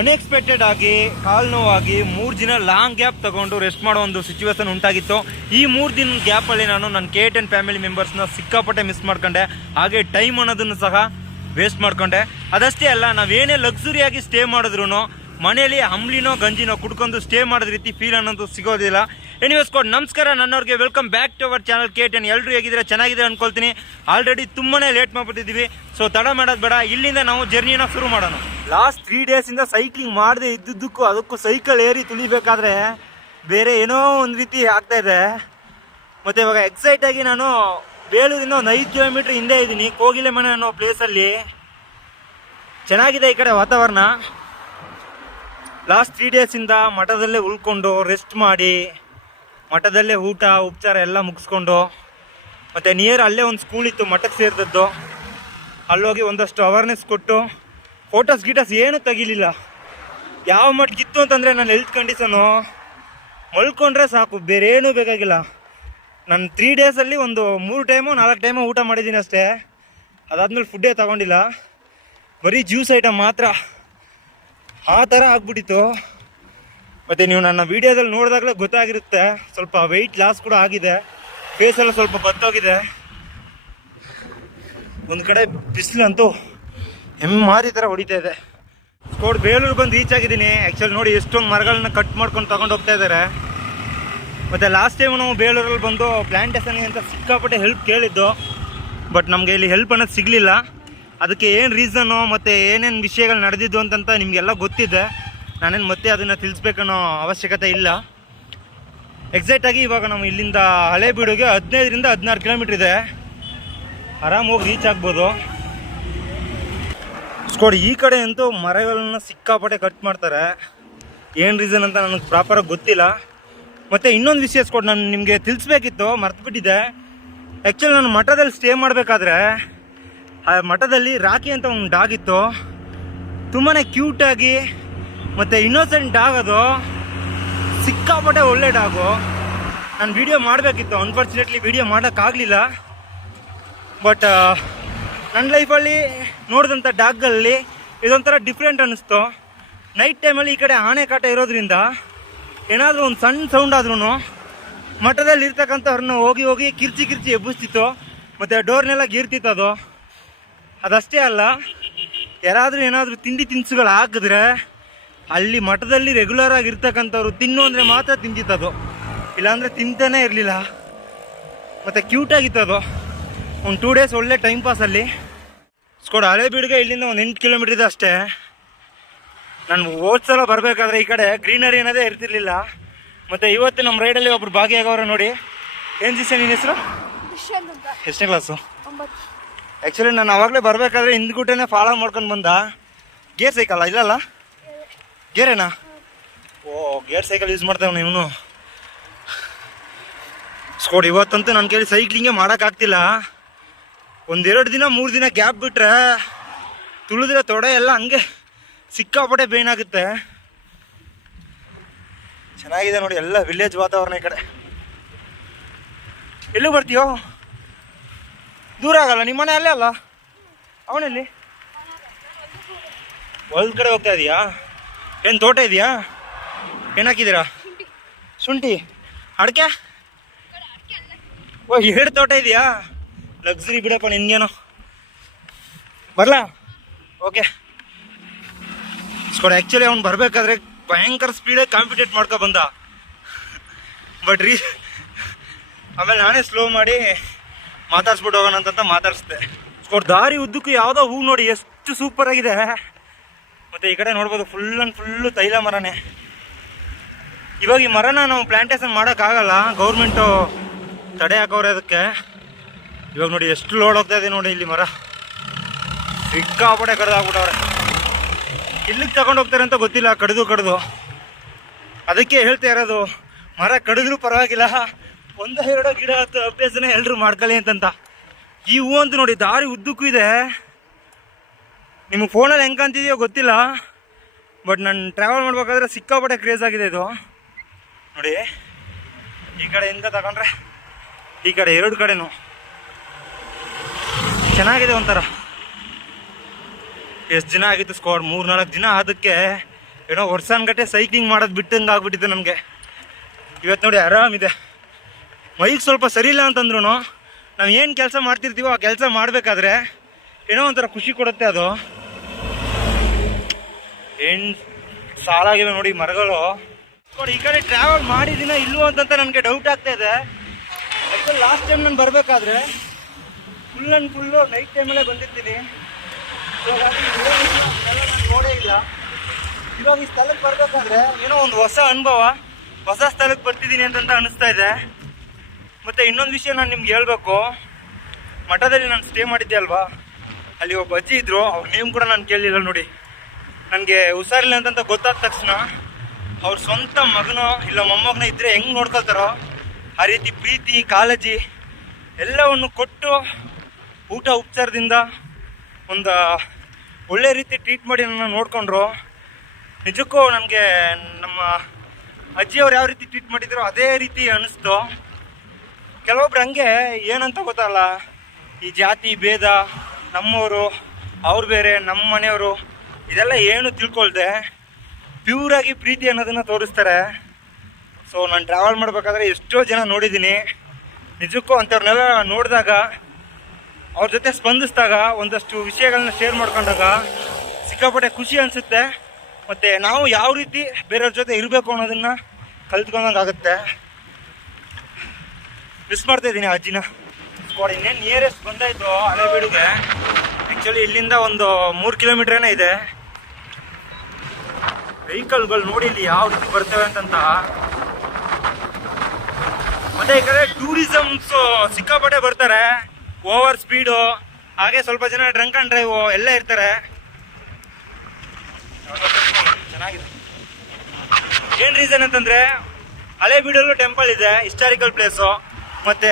Unexpected ಆಗಿ ಕಾಲು ನೋವಾಗಿ 3 ದಿನ long gap ತಗೊಂಡು ರೆಸ್ಟ್ ಮಾಡೋ ಒಂದು ಸಿಚುವೇಶನ್ ಉಂಟಾಗಿತ್ತು. ಈ 3 ದಿನ ಗ್ಯಾಪಲ್ಲಿ ನಾನು ನನ್ನ KTN ಫ್ಯಾಮಿಲಿ ಮೆಂಬರ್ಸ್ನ ಸಿಕ್ಕಾಪಟ್ಟೆ ಮಿಸ್ ಮಾಡ್ಕೊಂಡೆ. ಹಾಗೆ ಟೈಮ್ ಅನ್ನೋದನ್ನು ಸಹ ವೇಸ್ಟ್ ಮಾಡ್ಕೊಂಡೆ. ಅದಷ್ಟೇ ಅಲ್ಲ, ನಾವೇನೇ ಲಕ್ಸುರಿಯಾಗಿ ಸ್ಟೇ ಮಾಡಿದ್ರು ಮನೆಯಲ್ಲಿ ಅಂಬ್ಲಿನೋ ಗಂಜಿನೋ ಕುಡ್ಕೊಂಡು ಸ್ಟೇ ಮಾಡೋದ ರೀತಿ ಫೀಲ್ ಅನ್ನೋದು ಸಿಗೋದಿಲ್ಲ. ಎನಿವೇಸ್ ನಮಸ್ಕಾರ ನನ್ನವ್ರಿಗೆ, welcome back to our channel KTN. ಎಲ್ಲರೂ ಹೇಗಿದ್ರೆ ಚೆನ್ನಾಗಿದೆ ಅನ್ಕೊಳ್ತೀನಿ. ಆಲ್ರೆಡಿ ತುಂಬಾ ಲೇಟ್ ಮಾಡ್ಬಿಟ್ಟಿದ್ದೀವಿ. ಸೊ ತಡ ಮಾಡೋದು ಬೇಡ, ಇಲ್ಲಿಂದ ನಾವು ಜರ್ನಿನ ಶುರು ಮಾಡೋಣ. ಲಾಸ್ಟ್ 3 ಡೇಸಿಂದ ಸೈಕ್ಲಿಂಗ್ ಮಾಡದೆ ಇದ್ದುದಕ್ಕೂ ಅದಕ್ಕೂ ಸೈಕಲ್ ಏರಿ ತುಳಿಬೇಕಾದ್ರೆ ಬೇರೆ ಏನೋ ಒಂದು ರೀತಿ ಆಗ್ತಾ ಇದೆ. ಮತ್ತು ಇವಾಗ ಎಕ್ಸೈಟ್ ಆಗಿ ನಾನು ಬೇಲೂರಿಂದ ಒಂದು 5 ಕಿಲೋಮೀಟ್ರ್ ಹಿಂದೆ ಇದ್ದೀನಿ, ಕೋಗಿಲೆ ಮನೆ ಅನ್ನೋ ಪ್ಲೇಸಲ್ಲಿ. ಚೆನ್ನಾಗಿದೆ ಈ ಕಡೆ ವಾತಾವರಣ. ಲಾಸ್ಟ್ 3 ಡೇಸಿಂದ ಮಠದಲ್ಲೇ ಉಳ್ಕೊಂಡು ರೆಸ್ಟ್ ಮಾಡಿ, ಮಠದಲ್ಲೇ ಊಟ ಉಪಚಾರ ಎಲ್ಲ ಮುಗಿಸ್ಕೊಂಡು, ಮತ್ತು ನಿಯರ್ ಅಲ್ಲೇ ಒಂದು ಸ್ಕೂಲ್ ಇತ್ತು ಮಠಕ್ಕೆ ಸೇರಿದದ್ದು, ಅಲ್ಲೋಗಿ ಒಂದಷ್ಟು ಅವೇರ್ನೆಸ್ ಕೊಟ್ಟು ಫೋಟೋಸ್ ಗೀಟೋಸ್ ಏನೂ ತೆಗಿಲಿಲ್ಲ. ಯಾವ ಮಟ್ಟಿಗಿತ್ತು ಅಂತಂದರೆ ನನ್ನ ಹೆಲ್ತ್ ಕಂಡೀಷನು ಮಲ್ಕೊಂಡ್ರೆ ಸಾಕು, ಬೇರೆ ಏನೂ ಬೇಕಾಗಿಲ್ಲ. ನಾನು 3 ಡೇಸಲ್ಲಿ ಒಂದು 3 ಟೈಮು 4 ಟೈಮು ಊಟ ಮಾಡಿದ್ದೀನಿ ಅಷ್ಟೇ. ಅದಾದ್ಮೇಲೆ ಫುಡ್ಡೇ ತಗೊಂಡಿಲ್ಲ, ಬರೀ ಜ್ಯೂಸ್ ಐಟಮ್ ಮಾತ್ರ. ಆ ಥರ ಆಗ್ಬಿಟ್ಟಿತ್ತು. ಮತ್ತು ನೀವು ನನ್ನ ವೀಡಿಯೋದಲ್ಲಿ ನೋಡಿದಾಗಲೇ ಗೊತ್ತಾಗಿರುತ್ತೆ, ಸ್ವಲ್ಪ ವೆಯ್ಟ್ ಲಾಸ್ ಕೂಡ ಆಗಿದೆ, ಫೇಸೆಲ್ಲ ಸ್ವಲ್ಪ ಬತ್ತೋಗಿದೆ. ಒಂದು ಕಡೆ ಬಿಸಿಲಂತೂ ಹೆಮ್ಮಾರಿ ಥರ ಹೊಡಿತಾ ಇದೆ. ಬೇಲೂರು ಬಂದು ರೀಚ್ ಆಗಿದ್ದೀನಿ. ಆ್ಯಕ್ಚುಲಿ ನೋಡಿ ಎಷ್ಟೊಂದು ಮರಗಳನ್ನ ಕಟ್ ಮಾಡ್ಕೊಂಡು ತಗೊಂಡು ಹೋಗ್ತಾ ಇದ್ದಾರೆ. ಮತ್ತು ಲಾಸ್ಟ್ ಟೈಮ್ ನಾವು ಬೇಲೂರಲ್ಲಿ ಬಂದು ಪ್ಲ್ಯಾಂಟೇಷನ್ಗೆ ಅಂತ ಸಿಕ್ಕಾಪಟ್ಟೆ ಹೆಲ್ಪ್ ಕೇಳಿದ್ದು, ಬಟ್ ನಮಗೆ ಇಲ್ಲಿ ಹೆಲ್ಪ್ ಅನ್ನೋದು ಸಿಗಲಿಲ್ಲ. ಅದಕ್ಕೆ ಏನು ರೀಸನ್ನು ಮತ್ತು ಏನೇನು ವಿಷಯಗಳು ನಡೆದಿದ್ದು ಅಂತಂತ ನಿಮಗೆಲ್ಲ ಗೊತ್ತಿದೆ. ನಾನೇನು ಮತ್ತೆ ಅದನ್ನು ತಿಳಿಸ್ಬೇಕನ್ನೋ ಅವಶ್ಯಕತೆ ಇಲ್ಲ. ಎಕ್ಸಾಕ್ಟಾಗಿ ಇವಾಗ ನಾವು ಇಲ್ಲಿಂದ ಹಳೇಬೀಡುಗೆ 15ರಿಂದ 16 ಕಿಲೋಮೀಟ್ರ್ ಇದೆ. ಆರಾಮಾಗಿ ಹೋಗಿ ರೀಚ್ ಆಗ್ಬೋದು. ಈ ಕಡೆ ಅಂತೂ ಮರಗಳನ್ನ ಸಿಕ್ಕಾಪಟ್ಟೆ ಕಟ್ ಮಾಡ್ತಾರೆ. ಏನು ರೀಸನ್ ಅಂತ ನನಗೆ ಪ್ರಾಪರಾಗಿ ಗೊತ್ತಿಲ್ಲ. ಮತ್ತು ಇನ್ನೊಂದು ವಿಷಯ ನಾನು ನಿಮಗೆ ತಿಳಿಸ್ಬೇಕಿತ್ತು, ಮರ್ತುಬಿಟ್ಟಿದ್ದೆ. ಆ್ಯಕ್ಚುಲಿ ನಾನು ಮಠದಲ್ಲಿ ಸ್ಟೇ ಮಾಡಬೇಕಾದ್ರೆ ಆ ಮಠದಲ್ಲಿ ರಾಕಿ ಅಂತ ಒಂದು ಡಾಗ್ ಇತ್ತು. ತುಂಬಾ ಕ್ಯೂಟಾಗಿ ಮತ್ತು ಇನ್ನೋಸೆಂಟ್ ಡಾಗ್, ಅದು ಸಿಕ್ಕಾಪಟ್ಟೆ ಒಳ್ಳೆ ಡಾಗು. ನಾನು ವೀಡಿಯೋ ಮಾಡಬೇಕಿತ್ತು, ಅನ್ಫಾರ್ಚುನೇಟ್ಲಿ ವೀಡಿಯೋ ಮಾಡೋಕ್ಕಾಗಲಿಲ್ಲ. ಬಟ್ ನನ್ನ ಲೈಫಲ್ಲಿ ನೋಡಿದಂಥ ಡಾಗ್ಗಳಲ್ಲಿ ಇದೊಂಥರ ಡಿಫ್ರೆಂಟ್ ಅನ್ನಿಸ್ತು. ನೈಟ್ ಟೈಮಲ್ಲಿ ಈ ಕಡೆ ಆನೆ ಕಾಟ ಇರೋದ್ರಿಂದ ಏನಾದರೂ ಒಂದು ಸಣ್ಣ ಸೌಂಡ್ ಆದ್ರೂ ಮಠದಲ್ಲಿ ಇರ್ತಕ್ಕಂಥವ್ರನ್ನ ಹೋಗಿ ಹೋಗಿ ಕಿರ್ಚಿ ಎಬ್ಬಿಸ್ತಿತ್ತು, ಮತ್ತು ಡೋರ್ನೆಲ್ಲ ಗೀರ್ತಿತ್ತು ಅದು. ಅದಷ್ಟೇ ಅಲ್ಲ, ಯಾರಾದರೂ ಏನಾದರೂ ತಿಂಡಿ ತಿನಿಸುಗಳು ಹಾಕಿದ್ರೆ ಅಲ್ಲಿ ಮಠದಲ್ಲಿ ರೆಗ್ಯುಲರ್ ಆಗಿ ಇರ್ತಕ್ಕಂಥವ್ರು ತಿನ್ನು ಅಂದರೆ ಮಾತ್ರ ತಿಂತಿತ್ತದು, ಇಲ್ಲಾಂದರೆ ತಿಂತಾನೇ ಇರಲಿಲ್ಲ. ಮತ್ತು ಕ್ಯೂಟಾಗಿತ್ತು ಅದು. ಒಂದು 2 ಡೇಸ್ ಒಳ್ಳೆ ಟೈಮ್ ಪಾಸಲ್ಲಿ. ಹಳೇಬೀಡಿಗೆ ಇಲ್ಲಿಂದ ಒಂದು 8 ಕಿಲೋಮೀಟ್ರ್ ಇದೆ ಅಷ್ಟೇ. ನಾನು ಹೋದ್ಸಲ ಬರಬೇಕಾದ್ರೆ ಈ ಕಡೆ ಗ್ರೀನರಿ ಅನ್ನೋದೇ ಇರ್ತಿರ್ಲಿಲ್ಲ. ಮತ್ತು ಇವತ್ತು ನಮ್ಮ ರೈಡಲ್ಲಿ ಒಬ್ರು ಭಾಗಿಯಾಗವ್ರೆ ನೋಡಿ. ಏನು ದಿವಸ ನಿನ್ನ ಹೆಸರು? ಎಷ್ಟನೇ ಕ್ಲಾಸು? ಆ್ಯಕ್ಚುಲಿ ನಾನು ಅವಾಗಲೇ ಬರಬೇಕಾದ್ರೆ ಹಿಂದ್ಗುಟ್ಟೆನೇ ಫಾಲೋ ಮಾಡ್ಕೊಂಡು ಬಂದ. ಗೇರ್ ಸೈಕಲ್ಲ ಇಲ್ಲಲ್ಲ, ಗೇರೇನಾ? ಓ, ಗೇರ್ ಸೈಕಲ್ ಯೂಸ್ ಮಾಡ್ತೇವೆ ಇವನು. ಇವತ್ತಂತೂ ನನ್ನ ಕೈಲಿ ಸೈಕ್ಲಿಂಗೇ ಮಾಡೋಕ್ಕಾಗ್ತಿಲ್ಲ. 1-2 ದಿನ 3 ದಿನ ಗ್ಯಾಪ್ ಬಿಟ್ಟರೆ ತುಳಿದ್ರೆ ತೊಡೆ ಎಲ್ಲ ಹಂಗೆ ಸಿಕ್ಕಾಪಟ್ಟೆ ಪೇನ್ ಆಗುತ್ತೆ. ಚೆನ್ನಾಗಿದೆ ನೋಡಿ, ಎಲ್ಲ ವಿಲೇಜ್ ವಾತಾವರಣ. ಈ ಕಡೆ ಎಲ್ಲೂ ಬರ್ತೀಯೋ? ದೂರ ಆಗಲ್ಲ, ನಿಮ್ಮ ಮನೆ ಅಲ್ಲೇ ಅಲ್ಲ? ಅವನಲ್ಲಿ ಹೊಲ್ದ ಕಡೆ ಹೋಗ್ತಾ ಇದೀಯಾ? ಏನು ತೋಟ ಇದೆಯಾ? ಏನು ಹಾಕಿದ್ದೀರಾ? ಶುಂಠಿ, ಅಡಿಕೆ? ಓ, 2 ತೋಟ ಇದೆಯಾ? ಲಕ್ಸುರಿ ಬಿಡಪ್ಪ ನಿನ್ಗೇನೋ. ಬರಲಾ? ಓಕೆ. ಆ್ಯಕ್ಚುಲಿ ಅವ್ನು ಬರಬೇಕಾದ್ರೆ ಭಯಂಕರ ಸ್ಪೀಡಾಗಿ ಕಾಂಪಿಟೇಟ್ ಮಾಡ್ಕೊ ಬಂದ. ಬಟ್ ಆಮೇಲೆ ನಾನೇ ಸ್ಲೋ ಮಾಡಿ ಮಾತಾಡ್ಸ್ಬಿಟ್ಟು ಹೋಗೋಣ ಅಂತ ಮಾತಾಡಿಸ್ದೆ. ದಾರಿ ಉದ್ದಕ್ಕೂ ಯಾವುದೋ ಹೂ ನೋಡಿ ಎಷ್ಟು ಸೂಪರ್ ಆಗಿದೆ. ಮತ್ತು ಈ ಕಡೆ ನೋಡ್ಬೋದು ಫುಲ್ಲು ತೈಲ ಮರನೇ. ಇವಾಗ ಈ ಮರನ ನಾವು ಪ್ಲ್ಯಾಂಟೇಷನ್ ಮಾಡೋಕ್ಕಾಗಲ್ಲ, ಗೌರ್ಮೆಂಟು ತಡೆ ಹಾಕೋರೆ ಅದಕ್ಕೆ. ಇವಾಗ ನೋಡಿ ಎಷ್ಟು ಲೋಡ್ ಹೋಗ್ತಾ ಇದೆ ನೋಡಿ. ಇಲ್ಲಿ ಮರ ಸಿಕ್ಕಾಪಟ್ಟೆ ಕಡ್ದಾಗ್ಬಿಟ್ಟವ್ರೆ. ಇಲ್ಲಿಗೆ ತಗೊಂಡು ಹೋಗ್ತಾರೆ ಅಂತ ಗೊತ್ತಿಲ್ಲ, ಕಡ್ದು ಅದಕ್ಕೆ ಹೇಳ್ತಾ ಇರೋದು, ಮರ ಕಡಿದ್ರೂ ಪರವಾಗಿಲ್ಲ, 1-2 ಗಿಡ ಹತ್ತು ಅಭ್ಯಾಸನೇ ಎಲ್ಲರೂ ಮಾಡ್ಕೊಳ್ಳಿ ಅಂತಂತ. ಈ ಹೂ ಅಂತೂ ನೋಡಿ ದಾರಿ ಉದ್ದಕ್ಕೂ ಇದೆ. ನಿಮಗೆ ಫೋನಲ್ಲಿ ಹೆಂಗೆ ಕಾಣ್ತಿದೆಯೋ ಗೊತ್ತಿಲ್ಲ, ಬಟ್ ನಾನು ಟ್ರಾವೆಲ್ ಮಾಡ್ಬೇಕಾದ್ರೆ ಸಿಕ್ಕಾಪಟ್ಟೆ ಕ್ರೇಜ್ ಆಗಿದೆ ಇದು ನೋಡಿ. ಈ ಕಡೆಯಿಂದ ತಗೊಂಡ್ರೆ ಈ ಕಡೆ 2 ಕಡೆನೂ ಚೆನ್ನಾಗಿದೆ ಒಂಥರ. ಎಷ್ಟು ದಿನ ಆಗಿತ್ತು 3-4 ದಿನ ಅದಕ್ಕೆ ಏನೋ ವರ್ಷಾನ್ಗಟ್ಟೆ ಸೈಕ್ಲಿಂಗ್ ಮಾಡೋದು ಬಿಟ್ಟಂಗೆ ಆಗ್ಬಿಟ್ಟಿದೆ ನನಗೆ. ಇವತ್ತು ನೋಡಿ ಆರಾಮಿದೆ. ಮೈಗೆ ಸ್ವಲ್ಪ ಸರಿ ಇಲ್ಲ ಅಂತಂದ್ರೂ ನಾವು ಏನು ಕೆಲಸ ಮಾಡ್ತಿರ್ತೀವೋ ಆ ಕೆಲಸ ಮಾಡಬೇಕಾದ್ರೆ ಏನೋ ಒಂಥರ ಖುಷಿ ಕೊಡುತ್ತೆ. ಅದು ಏನು ಸಾಲಾಗಿವೆ ನೋಡಿ ಮರಗಳು. ನೋಡಿ ಈ ಕಡೆ ಟ್ರಾವೆಲ್ ಮಾಡಿದ್ದೀನ ಇಲ್ವೋ ಅಂತ ನನಗೆ ಡೌಟ್ ಆಗ್ತಾ ಇದೆ. ಯಾಕಂದ್ರೆ ಲಾಸ್ಟ್ ಟೈಮ್ ನಾನು ಬರಬೇಕಾದ್ರೆ ಫುಲ್ ಆ್ಯಂಡ್ ಫುಲ್ಲು ನೈಟ್ ಟೈಮಲ್ಲೇ ಬಂದಿರ್ತೀನಿ. ನಾನು ನೋಡೇ ಇಲ್ಲ. ಇವಾಗ ಈ ಸ್ಥಳಕ್ಕೆ ಬರಬೇಕಾದ್ರೆ ಏನೋ ಒಂದು ಹೊಸ ಅನುಭವ, ಹೊಸ ಸ್ಥಳಕ್ಕೆ ಬರ್ತಿದ್ದೀನಿ ಅಂತ ಅನಿಸ್ತಾ ಇದೆ. ಮತ್ತು ಇನ್ನೊಂದು ವಿಷಯ ನಾನು ನಿಮ್ಗೆ ಹೇಳ್ಬೇಕು. ಮಠದಲ್ಲಿ ನಾನು ಸ್ಟೇ ಮಾಡಿದ್ದೆ ಅಲ್ವಾ, ಅಲ್ಲಿ ಒಬ್ಬ ಅಜ್ಜಿ ಇದ್ದರು. ಅವ್ರ ನೇಮ್ ಕೂಡ ನಾನು ಕೇಳಲಿಲ್ಲ ನೋಡಿ. ನನಗೆ ಹುಷಾರಿಲ್ಲ ಅಂತಂತ ಗೊತ್ತಾದ ತಕ್ಷಣ ಅವ್ರ ಸ್ವಂತ ಮಗನೋ ಇಲ್ಲ ಮೊಮ್ಮಗನೋ ಇದ್ದರೆ ಹೆಂಗೆ ನೋಡ್ಕೊಳ್ತಾರೋ ಆ ರೀತಿ ಪ್ರೀತಿ ಕಾಳಜಿ ಎಲ್ಲವನ್ನು ಕೊಟ್ಟು ಊಟ ಉಪಚಾರದಿಂದ ಒಂದು ಒಳ್ಳೆ ರೀತಿ ಟ್ರೀಟ್ ಮಾಡಿ ನನ್ನ ನೋಡಿಕೊಂಡ್ರು. ನಿಜಕ್ಕೂ ನನಗೆ ನಮ್ಮ ಅಜ್ಜಿಯವ್ರು ಯಾವ ರೀತಿ ಟ್ರೀಟ್ ಮಾಡಿದ್ರು ಅದೇ ರೀತಿ ಅನ್ನಿಸ್ತು. ಕೆಲವೊಬ್ರು ಹಂಗೆ ಏನಂತ ಗೊತ್ತಲ್ಲ, ಈ ಜಾತಿ ಭೇದ, ನಮ್ಮವರು ಅವ್ರು ಬೇರೆ ನಮ್ಮ ಮನೆಯವರು ಇದೆಲ್ಲ ಏನು ತಿಳ್ಕೊಳ್ದೆ ಪ್ಯೂರಾಗಿ ಪ್ರೀತಿ ಅನ್ನೋದನ್ನು ತೋರಿಸ್ತಾರೆ. ಸೊ ನಾನು ಟ್ರಾವೆಲ್ ಮಾಡಬೇಕಾದ್ರೆ ಎಷ್ಟೋ ಜನ ನೋಡಿದ್ದೀನಿ. ನಿಜಕ್ಕೂ ಅಂಥವ್ರನ್ನೆಲ್ಲ ನೋಡಿದಾಗ, ಅವ್ರ ಜೊತೆ ಸ್ಪಂದಿಸಿದಾಗ, ಒಂದಷ್ಟು ವಿಷಯಗಳನ್ನ ಶೇರ್ ಮಾಡ್ಕೊಂಡಾಗ ಸಿಕ್ಕಾಪಟ್ಟೆ ಖುಷಿ ಅನಿಸುತ್ತೆ. ಮತ್ತು ನಾವು ಯಾವ ರೀತಿ ಬೇರೆಯವ್ರ ಜೊತೆ ಇರಬೇಕು ಅನ್ನೋದನ್ನು ಕಲ್ತ್ಕೊಂಡಂಗೆ ಆಗುತ್ತೆ. ಮಿಸ್ ಮಾಡ್ತಾಯಿದ್ದೀನಿ ಅಜ್ಜಿನ. ಇನ್ನೇನು ನಿಯರೆಸ್ಟ್ ಬಂದಾಯಿತು ಹಳೇಬೀಡಿಗೆ. ಆ್ಯಕ್ಚುಲಿ ಇಲ್ಲಿಂದ ಒಂದು 3 ಕಿಲೋಮೀಟ್ರೇನೇ ಇದೆ. ವೆಹಿಕಲ್ಗಳು ನೋಡಿ ಇಲ್ಲಿ ಯಾವ ರೀತಿ ಬರ್ತವೆ ಅಂತಂತ. ಮತ್ತು ಈ ಕಡೆ ಟೂರಿಸಮ್ಸು ಸಿಕ್ಕಾಪಟ್ಟೆ ಬರ್ತಾರೆ. ಓವರ್ ಸ್ಪೀಡು, ಹಾಗೆ ಸ್ವಲ್ಪ ಜನ ಡ್ರಂಕ್ ಆ್ಯಂಡ್ ಡ್ರೈವು ಎಲ್ಲ ಇರ್ತಾರೆ. ಚೆನ್ನಾಗಿದೆ. ಏನು ರೀಸನ್ ಅಂತಂದರೆ ಹಳೇಬೀಡಲ್ಲೂ ಟೆಂಪಲ್ ಇದೆ, ಹಿಸ್ಟಾರಿಕಲ್ ಪ್ಲೇಸು. ಮತ್ತು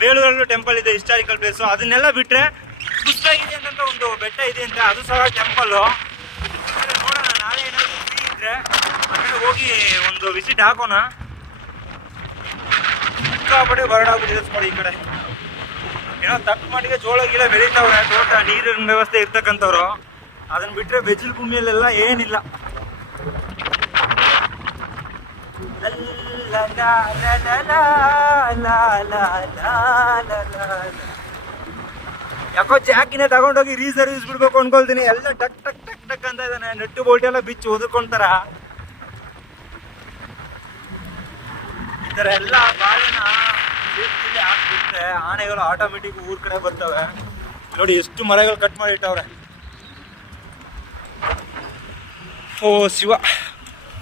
ಬೇಲೂರಲ್ಲೂ ಟೆಂಪಲ್ ಇದೆ, ಹಿಸ್ಟಾರಿಕಲ್ ಪ್ಲೇಸು. ಅದನ್ನೆಲ್ಲ ಬಿಟ್ಟರೆ ಕುಷ್ಟಗಿರಿ ಅಂತಂತ ಒಂದು ಬೆಟ್ಟ ಇದೆ ಅಂತ, ಅದು ಸಹ ಟೆಂಪಲ್ಲು. ನೋಡೋಣ, ನಾಳೆ ಏನಾದರೂ ಫ್ರೀ ಇದ್ದರೆ ಆ ಕಡೆ ಹೋಗಿ ಒಂದು ವಿಸಿಟ್ ಹಾಕೋಣ. ಸಿಕ್ಕಾಪಟ್ಟೆ ಬರಡಾಗ್ಬಿಟ್ಟಿದೆ ನೋಡಿ ಈ ಕಡೆ. ಏನೋ ತಕ್ಕ ಮಟ್ಟಿಗೆ ಜೋಳ ಗೀಳ ಬೆಳೀತಾವ್ರೆ, ತೋಟ ನೀರಿನ ವ್ಯವಸ್ಥೆ ಇರ್ತಕ್ಕಂಥವ್ರು. ಅದನ್ನು ಬಿಟ್ಟರೆ ಬೆಜ್ಜಲ್ ಭೂಮಿಯಲ್ಲೆಲ್ಲ ಏನಿಲ್ಲ. ಯಾಕೋ ಜಾಕಿನ ತಗೊಂಡೋಗಿ ರೀಸರ್ವಿಸ್ ಬಿಡ್ಬೇಕು ಅನ್ಕೊಳ್ತೀನಿ. ಎಲ್ಲ ಟಕ್ ಟಕ್ ಟಕ್ ಟಕ್ ಅಂತ ಇದ್ದಾನೆ. ನಟ್ಟು ಬೋಲ್ಟ್ ಎಲ್ಲ ಬಿಚ್ಚು ಓದ್ಕೊಂತಾರ. ಈ ಥರ ಎಲ್ಲ ಗಾಳಿನ ಹಾಕ್ಬಿಟ್ರೆ ಆನೆಗಳು ಆಟೋಮೆಟಿಕ್ ಊರ್ ಕಡೆ ಬರ್ತವೆ. ನೋಡಿ ಎಷ್ಟು ಮರಗಳು ಕಟ್ ಮಾಡಿ ಇಟ್ಟವ್ರೆ. ಓ ಶಿವ,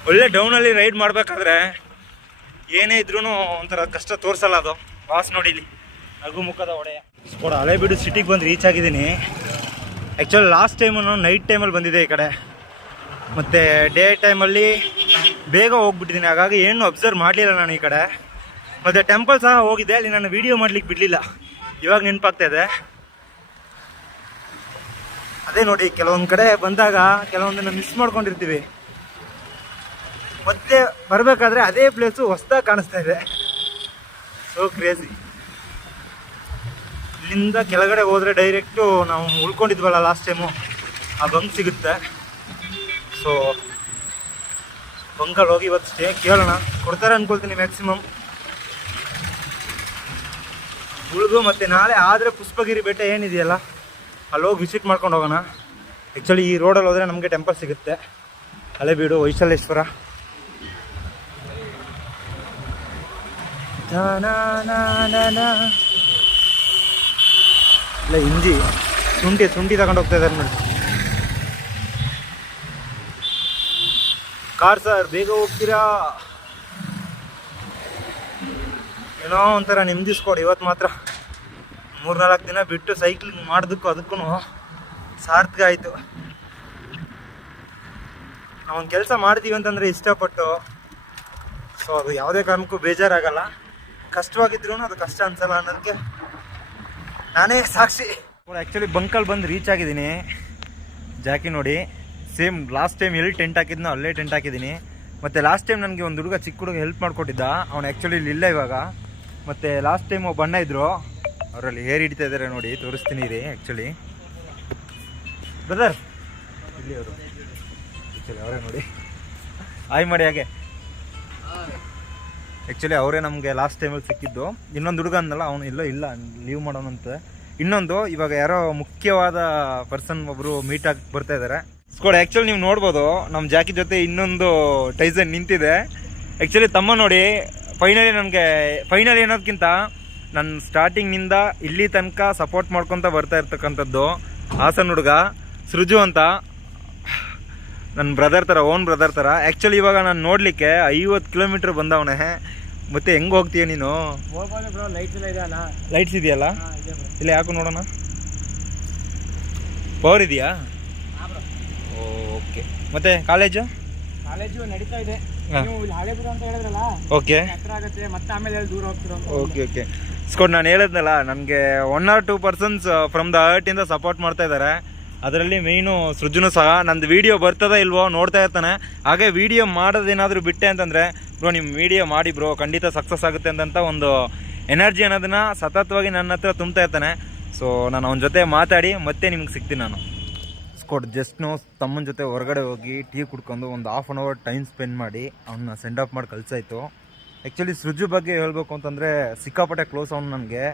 ಒಳ್ಳೆ ಡೌನಲ್ಲಿ ರೈಡ್ ಮಾಡಬೇಕಾದ್ರೆ ಏನೇ ಇದ್ರೂ ಒಂಥರ ಕಷ್ಟ ತೋರಿಸಲ್ಲ ಅದು. ಬಾಸ್ ನೋಡಿ ಇಲ್ಲಿ ನಗು ಮುಖದ ಒಡೆಯ. ಹಳೇಬೀಡು ಸಿಟಿಗೆ ಬಂದು ರೀಚ್ ಆಗಿದ್ದೀನಿ. ಆ್ಯಕ್ಚುಲಿ ಲಾಸ್ಟ್ ಟೈಮು ನಾನು ನೈಟ್ ಟೈಮಲ್ಲಿ ಬಂದಿದ್ದೆ ಈ ಕಡೆ. ಮತ್ತು ಡೇ ಟೈಮಲ್ಲಿ ಬೇಗ ಹೋಗ್ಬಿಟ್ಟಿದ್ದೀನಿ, ಹಾಗಾಗಿ ಏನು ಅಬ್ಸರ್ವ್ ಮಾಡಲಿಲ್ಲ ನಾನು ಈ ಕಡೆ. ಮತ್ತು ಟೆಂಪಲ್ ಸಹ ಹೋಗಿದ್ದೆ, ಅಲ್ಲಿ ನಾನು ವೀಡಿಯೋ ಮಾಡ್ಲಿಕ್ಕೆ ಬಿಡಲಿಲ್ಲ. ಇವಾಗ ನೆನಪಾಗ್ತಾಯಿದೆ. ಅದೇ ನೋಡಿ, ಕೆಲವೊಂದು ಕಡೆ ಬಂದಾಗ ಕೆಲವೊಂದನ್ನು ಮಿಸ್ ಮಾಡ್ಕೊಂಡಿರ್ತೀವಿ. ಮತ್ತೆ ಬರಬೇಕಾದ್ರೆ ಅದೇ ಪ್ಲೇಸು ಹೊಸದಾಗಿ ಕಾಣಿಸ್ತಾ ಇದೆ. So crazy. ಇಲ್ಲಿಂದ ಕೆಳಗಡೆ ಹೋದರೆ ಡೈರೆಕ್ಟು ನಾವು ಉಳ್ಕೊಂಡಿದ್ವಲ್ಲ ಲಾಸ್ಟ್ ಟೈಮು, ಆ ಬಂಕ್ ಸಿಗುತ್ತೆ. ಸೊ ಬಂಕಲ್ಲಿ ಹೋಗಿ ಇವತ್ತು ಸ್ಟೇ ಕೇಳೋಣ, ಕೊಡ್ತಾರೆ ಅಂದ್ಕೊಳ್ತೀನಿ ಮ್ಯಾಕ್ಸಿಮಮ್. ಉಳಿದು ಮತ್ತು ನಾಳೆ ಆದರೆ ಪುಷ್ಪಗಿರಿ ಬೆಟ್ಟ ಏನಿದೆಯಲ್ಲ ಅಲ್ಲಿ ಹೋಗಿ ವಿಸಿಟ್ ಮಾಡ್ಕೊಂಡು ಹೋಗೋಣ. ಆ್ಯಕ್ಚುಲಿ ಈ ರೋಡಲ್ಲಿ ಹೋದರೆ ನಮಗೆ ಟೆಂಪಲ್ ಸಿಗುತ್ತೆ. ಹಳೇಬೀಡು, ಹೊಯ್ಸಳೇಶ್ವರ. ಇಲ್ಲ ಹಿಂದಿ ಶುಂಠಿ ತಗೊಂಡು ಹೋಗ್ತಾ ಇದ್ದಾರೆ ನೋಡಿ. ಕಾರ್ ಸರ್, ಬೇಗ ಹೋಗ್ತೀರಾ? ಏನೋ ಒಂಥರ ನೆಮ್ಮದಿಸ್ಕೊಡಿ. ಇವತ್ತು ಮಾತ್ರ 3-4 ದಿನ ಬಿಟ್ಟು ಸೈಕ್ಲಿಂಗ್ ಮಾಡೋದಕ್ಕೂ ಅದಕ್ಕೂ ಸಾರ್ಥಕ ಆಯಿತು. ನಾವೊಂದು ಕೆಲಸ ಮಾಡ್ತೀವಿ ಅಂತಂದರೆ ಇಷ್ಟಪಟ್ಟು, ಸೊ ಅದು ಯಾವುದೇ ಕಾರಣಕ್ಕೂ ಬೇಜಾರಾಗಲ್ಲ. ಕಷ್ಟವಾಗಿದ್ರೂ ಅದು ಕಷ್ಟ ಅನ್ಸಲ್ಲ ಅನ್ನೋದಕ್ಕೆ ನಾನೇ ಸಾಕ್ಷಿ. ಆ್ಯಕ್ಚುಲಿ ಬಂಕಲ್ಲಿ ಬಂದು ರೀಚ್ ಆಗಿದ್ದೀನಿ. ಜಾಕಿ ನೋಡಿ, ಸೇಮ್ ಲಾಸ್ಟ್ ಟೈಮ್ ಎಲ್ಲಿ ಟೆಂಟ್ ಹಾಕಿದ್ನೋ ಅಲ್ಲೇ ಟೆಂಟ್ ಹಾಕಿದ್ದೀನಿ. ಮತ್ತು ಲಾಸ್ಟ್ ಟೈಮ್ ನನಗೆ ಒಂದು ಚಿಕ್ಕ ಹುಡುಗ ಹೆಲ್ಪ್ ಮಾಡಿಕೊಟ್ಟಿದ್ದ. ಅವನು ಆ್ಯಕ್ಚುಲಿ ಇಲ್ಲ ಇವಾಗ. ಮತ್ತು ಲಾಸ್ಟ್ ಟೈಮ್ ಒಬ್ಬ ಅಣ್ಣ ಇದ್ದರು, ಅವರಲ್ಲಿ ಹೇರ್ ಹಿಡಿತಾ ಇದ್ದಾರೆ ನೋಡಿ, ತೋರಿಸ್ತೀನಿ ರೀ. ಆ್ಯಕ್ಚುಲಿ ಬ್ರದರ್ ಇಲ್ಲಿ ಅವರು ಆ್ಯಕ್ಚುಲಿ ಅವರೇ ನೋಡಿ. ಆಯ್ ಮಾಡಿ ಹಾಗೆ. ಆ್ಯಕ್ಚುಲಿ ಅವರೇ ನಮಗೆ ಲಾಸ್ಟ್ ಟೈಮಲ್ಲಿ ಸಿಕ್ಕಿದ್ದು. ಇನ್ನೊಂದು ಹುಡುಗ ಅಂದಲ್ಲ, ಅವನು ಇಲ್ಲ ಲೀವ್ ಮಾಡೋಣಂತೆ. ಇನ್ನೊಂದು ಇವಾಗ ಯಾರೋ ಮುಖ್ಯವಾದ ಪರ್ಸನ್ ಒಬ್ಬರು ಮೀಟ್ ಆಗಿ ಬರ್ತಾ ಇದ್ದಾರೆ ಸ್ಕೋಡ್. ಆ್ಯಕ್ಚುಲಿ ನೀವು ನೋಡ್ಬೋದು ನಮ್ಮ ಜಾಕಿ ಜೊತೆ ಇನ್ನೊಂದು ಟೈಸನ್ ನಿಂತಿದೆ. ಆ್ಯಕ್ಚುಲಿ ತಮ್ಮ ನೋಡಿ ಫೈನಲಿ ಅನ್ನೋದಕ್ಕಿಂತ ನನ್ನ ಸ್ಟಾರ್ಟಿಂಗ್ನಿಂದ ಇಲ್ಲಿ ತನಕ ಸಪೋರ್ಟ್ ಮಾಡ್ಕೊತ ಬರ್ತಾ ಇರ್ತಕ್ಕಂಥದ್ದು ಹಾಸನ್ ಹುಡುಗ ಸೃಜು ಅಂತ, ನನ್ನ ಓನ್ ಬ್ರದರ್ ಥರ. ಆ್ಯಕ್ಚುಲಿ ಇವಾಗ ನಾನು ನೋಡಲಿಕ್ಕೆ 50 ಕಿಲೋಮೀಟ್ರ್ ಬಂದವನೇ. ಮತ್ತೆ ಹೆಂಗೆ ಹೋಗ್ತೀಯ ನೀನು? ಲೈಟ್ಸ್ ಇದೆಯಲ್ಲ ಇಲ್ಲ, ಯಾಕೋ ನೋಡೋಣ. ಪವರ್ ಇದೆಯಾ? ಓಕೆ. ಮತ್ತೆ ಕಾಲೇಜು ನಡೀತಾ ಇದೆ. Okay okay. ಸ್ಕೋಡ್ ನಾನು ಹೇಳಿದ್ನಲ್ಲ, ನನಗೆ 1 or 2 persons ಫ್ರಮ್ ದ ಹರ್ಟಿಂದ ಸಪೋರ್ಟ್ ಮಾಡ್ತಾ ಇದ್ದಾರೆ. ಅದರಲ್ಲಿ ಮೇಯ್ನು ಸೃಜುನು ಸಹ. ನಂದು ವೀಡಿಯೋ ಬರ್ತದ ಇಲ್ವೋ ನೋಡ್ತಾ ಇರ್ತಾನೆ. ಹಾಗೆ ವೀಡಿಯೋ ಮಾಡೋದೇನಾದರೂ ಬಿಟ್ಟೆ ಅಂತಂದರೆ, ಬ್ರೋ ನಿಮ್ಮ ವೀಡಿಯೋ ಮಾಡಿ ಬ್ರೋ, ಖಂಡಿತ ಸಕ್ಸಸ್ ಆಗುತ್ತೆ ಅಂತ ಒಂದು ಎನರ್ಜಿ ಅನ್ನೋದನ್ನು ಸತತವಾಗಿ ನನ್ನ ಹತ್ರ ತುಂಬ್ತಾ ಇರ್ತಾನೆ. ಸೊ ನಾನು ಅವನ ಜೊತೆ ಮಾತಾಡಿ ಮತ್ತೆ ನಿಮ್ಗೆ ಸಿಗ್ತೀನಿ ನಾನು. ಸ್ಕೋಡ್ ಜಸ್ಟ್ನು ತಮ್ಮನ ಜೊತೆ ಹೊರಗಡೆ ಹೋಗಿ ಟೀ ಕುಡ್ಕೊಂಡು ಒಂದು 1/2 hour ಟೈಮ್ ಸ್ಪೆಂಡ್ ಮಾಡಿ ಅವನ್ನ ಸೆಂಡ್ ಆಫ್ ಮಾಡಿ ಕಳಿಸಾಯಿತು. ಆ್ಯಕ್ಚುಲಿ ಸೃಜು ಬಗ್ಗೆ ಹೇಳಬೇಕು ಅಂತಂದರೆ ಸಿಕ್ಕಾಪಟ್ಟೆ ಕ್ಲೋಸ್ ಅವನು ನನಗೆ.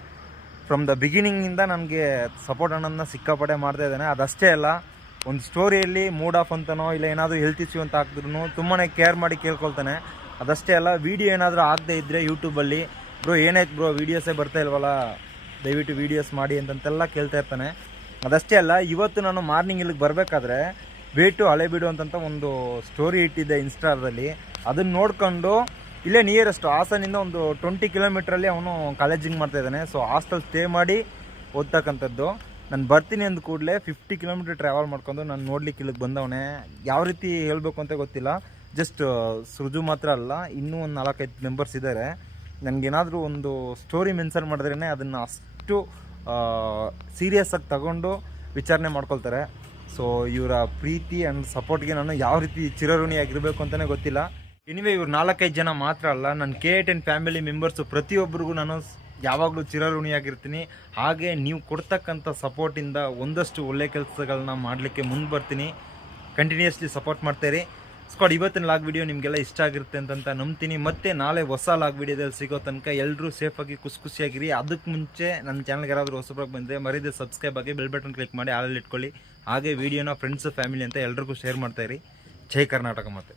ಫ್ರಮ್ ದ ಬಿಗಿನಿಂಗಿಂದ ನನಗೆ ಸಪೋರ್ಟ್ ಅನ್ನೋದನ್ನ ಸಿಕ್ಕಾಪಟ್ಟೆ ಮಾಡ್ತಾ ಇದ್ದಾನೆ. ಅದಷ್ಟೇ ಅಲ್ಲ, ಒಂದು ಸ್ಟೋರಿಯಲ್ಲಿ ಮೂಡ್ ಆಫ್ ಅಂತನೋ ಇಲ್ಲ ಏನಾದರೂ ಹೆಲ್ತ್ ಇಶ್ಯೂ ಅಂತ ಹಾಕಿದ್ರು ತುಂಬಾ ಕೇರ್ ಮಾಡಿ ಕೇಳ್ಕೊಳ್ತಾನೆ. ಅದಷ್ಟೇ ಅಲ್ಲ, ವೀಡಿಯೋ ಏನಾದರೂ ಆಗದೆ ಇದ್ದರೆ ಯೂಟ್ಯೂಬಲ್ಲಿ, ಬ್ರೋ ಏನಾಯ್ತು ಬ್ರೋ ವೀಡಿಯೋಸೇ ಬರ್ತಾ ಇಲ್ವಲ್ಲ, ದಯವಿಟ್ಟು ವೀಡಿಯೋಸ್ ಮಾಡಿ ಅಂತಂತೆಲ್ಲ ಕೇಳ್ತಾ ಇರ್ತಾನೆ. ಅದಷ್ಟೇ ಅಲ್ಲ, ಇವತ್ತು ನಾನು ಮಾರ್ನಿಂಗ್ ಇಲ್ಲಿಗೆ ಬರಬೇಕಾದ್ರೆ ವೇಟು ಹಳೆಬೀಡು ಅಂತಂತ ಒಂದು ಸ್ಟೋರಿ ಇಟ್ಟಿದ್ದೆ ಇನ್ಸ್ಟಾದಲ್ಲಿ. ಅದನ್ನು ನೋಡ್ಕೊಂಡು ಇಲ್ಲೇ ನಿಯರೆಸ್ಟ್ ಹಾಸನಿಂದ ಒಂದು 20 ಕಿಲೋಮೀಟ್ರಲ್ಲಿ ಅವನು ಕಾಲೇಜಿಂಗ್ ಮಾಡ್ತಾ ಇದ್ದಾನೆ. ಸೊ ಹಾಸ್ಟೆಲ್ ಸ್ಟೇ ಮಾಡಿ ಓದ್ತಕ್ಕಂಥದ್ದು. ನಾನು ಬರ್ತೀನಿ ಅಂದ ಕೂಡಲೇ 50 ಕಿಲೋಮೀಟ್ರ್ ಟ್ರಾವೆಲ್ ಮಾಡ್ಕೊಂಡು ನಾನು ನೋಡ್ಲಿಕ್ಕೆ ಇಲ್ಲಿಗೆ ಬಂದವನೇ. ಯಾವ ರೀತಿ ಹೇಳಬೇಕು ಅಂತ ಗೊತ್ತಿಲ್ಲ. ಜಸ್ಟ್ ಸೃಜು ಮಾತ್ರ ಅಲ್ಲ, ಇನ್ನೂ ಒಂದು 4-5 ಮೆಂಬರ್ಸ್ ಇದ್ದಾರೆ. ನನಗೇನಾದರೂ ಒಂದು ಸ್ಟೋರಿ ಮೆನ್ಷನ್ ಮಾಡಿದ್ರೇ ಅದನ್ನು ಅಷ್ಟು ಸೀರಿಯಸ್ ಆಗಿ ತಗೊಂಡು ವಿಚಾರಣೆ ಮಾಡ್ಕೊಳ್ತಾರೆ. ಸೊ ಇವರ ಪ್ರೀತಿ ಆ್ಯಂಡ್ ಸಪೋರ್ಟ್ಗೆ ನಾನು ಯಾವ ರೀತಿ ಚಿರಋಣಿಯಾಗಿರಬೇಕು ಅಂತಲೇ ಗೊತ್ತಿಲ್ಲ. ಎನಿವೆ ಇವ್ರು 4-5 ಜನ ಮಾತ್ರ ಅಲ್ಲ, ನನ್ನ KA10 ಫ್ಯಾಮಿಲಿ ಮೆಂಬರ್ಸು ಪ್ರತಿಯೊಬ್ಬರಿಗೂ ನಾನು ಯಾವಾಗಲೂ ಚಿರಋಣಿಯಾಗಿರ್ತೀನಿ. ಹಾಗೆ ನೀವು ಕೊಡ್ತಕ್ಕಂಥ ಸಪೋರ್ಟಿಂದ ಒಂದಷ್ಟು ಒಳ್ಳೆ ಕೆಲಸಗಳನ್ನ ಮಾಡಲಿಕ್ಕೆ ಮುಂದೆ ಬರ್ತೀನಿ. ಕಂಟಿನ್ಯೂಸ್ಲಿ ಸಪೋರ್ಟ್ ಮಾಡ್ತಾಯಿರಿ ಸ್ಕ್ವಾಡ್. ಇವತ್ತಿನ ಲಾಗ್ ವಿಡಿಯೋ ನಿಮಗೆಲ್ಲ ಇಷ್ಟ ಆಗಿರುತ್ತೆ ಅಂತ ನಂಬ್ತೀನಿ. ಮತ್ತೆ ನಾಳೆ ಹೊಸ ಲಾಗ್ ವಿಡಿಯೋದಲ್ಲಿ ಸಿಗೋ ತನಕ ಎಲ್ಲರೂ ಸೇಫಾಗಿ ಖುಷಿಯಾಗಿರಿ. ಅದಕ್ಕೆ ಮುಂಚೆ ನನ್ನ ಚಾನಲ್ಗೆ ಯಾರಾದರೂ ಹೊಸಬ್ರಾಗಿ ಬಂದರೆ ಮರೀದೆ ಸಬ್ಸ್ಕ್ರೈಬ್ ಆಗಿ ಬೆಲ್ ಬಟನ್ ಕ್ಲಿಕ್ ಮಾಡಿ ಆಳಲ್ಲಿ ಇಟ್ಕೊಳ್ಳಿ. ಹಾಗೆ ವಿಡಿಯೋನ ಫ್ರೆಂಡ್ಸು ಫ್ಯಾಮಿಲಿ ಅಂತ ಎಲ್ರಿಗೂ ಶೇರ್ ಮಾಡ್ತಾಯಿರಿ. ಜೈ ಕರ್ನಾಟಕ. ಮತ್ತೆ